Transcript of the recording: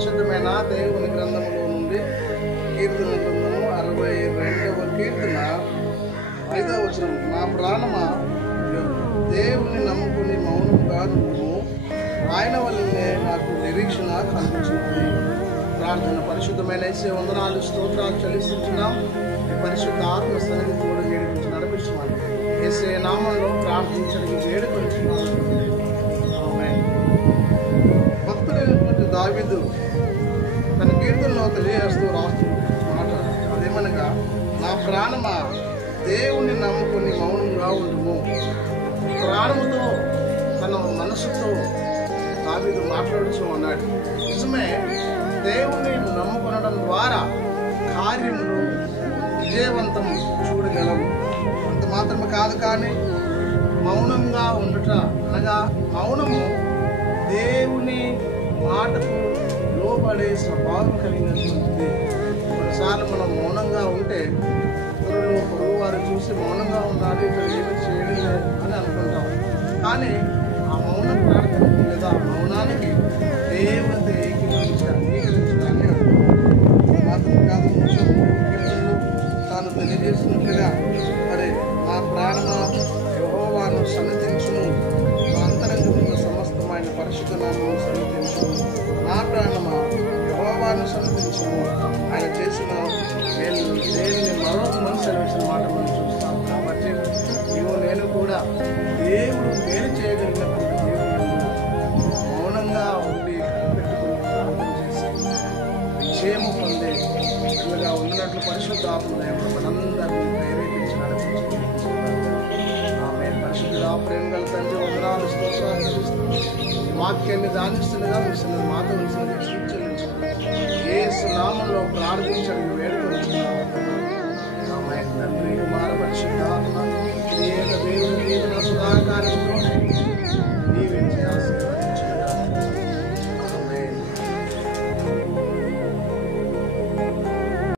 పరిశుద్ధమైన దేవుని గ్రంథములో నుండి కీర్తన గ్రంథము 62వ కీర్తన 5వ వచనం. నా ప్రాణమా దేవుని నమ్ముకుని మౌనముగా నువ్వు, ఆయన వల్లనే నాకు నిరీక్షణ కనిపించింది. ప్రార్థన. పరిశుద్ధమైన యేసయ్య వందనాలు స్తోత్రాలు చెల్లిస్తున్నాం. పరిశుద్ధ ఆత్మ సన్నిధి కూడా వేడుకొచ్చి నడిపించమని యేసయ్య నామంలో ప్రార్థించడానికి వేడుకొచ్చున్నాను. ఆమేన్. భక్తుడైనటువంటి దావీదు తన కీర్తనలో తెలియజేస్తూ మాట్లాడారు. అదేమనగా, నా ప్రాణమా దేవుని నమ్ముకుని మౌనంగా ఉండుము. ప్రాణముతో తన మనసుతో దావీదు మాట్లాడుతూ అన్నాడు. నిజమే, దేవుని నమ్ముకొనడం ద్వారా కార్యములు విజయవంతం చూడగలము. అంత మాత్రమే కాదు, కానీ మౌనంగా ఉండుట అనగా మౌనము దేవుని మాటకు లోబడే స్వభావం కలిగినటువంటిది. కొన్నిసార్లు మనం మౌనంగా ఉంటే ఇతరులు పొరుగు వారు చూసి మౌనంగా ఉండాలి, ఇక్కడ ఏమి చేయడం లేదు అని అనుకుంటాం. కానీ ఆ మౌన ప్రార్థనకి లేదా మౌనానికి దేవునితో అంగీకరించడాన్ని మాత్రం కాదు, తాను తెలియజేసినట్లుగా మరి నా ప్రాణమా యెహోవాను సన్నతించును, నా అంతరంగములో సమస్తమైన పరిశుద్ధ నామమును సన్నతించును. నా ప్రాణమా యెహోవాను సన్నతించును, ఆయన చేసిన నేను దేనిని మరొక మనసు సెలవిసిన మాట మనం చూస్తాం. కాబట్టి నీవు నేను కూడా దేవుడు మేలు చేయగలిగినప్పుడు దేవుడు మౌనంగా ఉండి కనిపెట్టుకుని ప్రార్థన చేసి విజయము పొందే ఇలాగా ఉన్నట్లు పరిశుద్ధాత్మ దేవుడు మనందరినీ ప్రేరేపించి నడిపించి ఆమె పరిశుద్ధుడా ప్రేమ గల తండ్రి వందనాలు స్తోత్రాలు చెల్లిస్తున్నాం. వాక్యాన్ని దానిస్తుండగా మీ మాతో చెల్లించారు. యేసు నామములో ప్రార్థించడానికి వేడుకొచ్చున్నాము.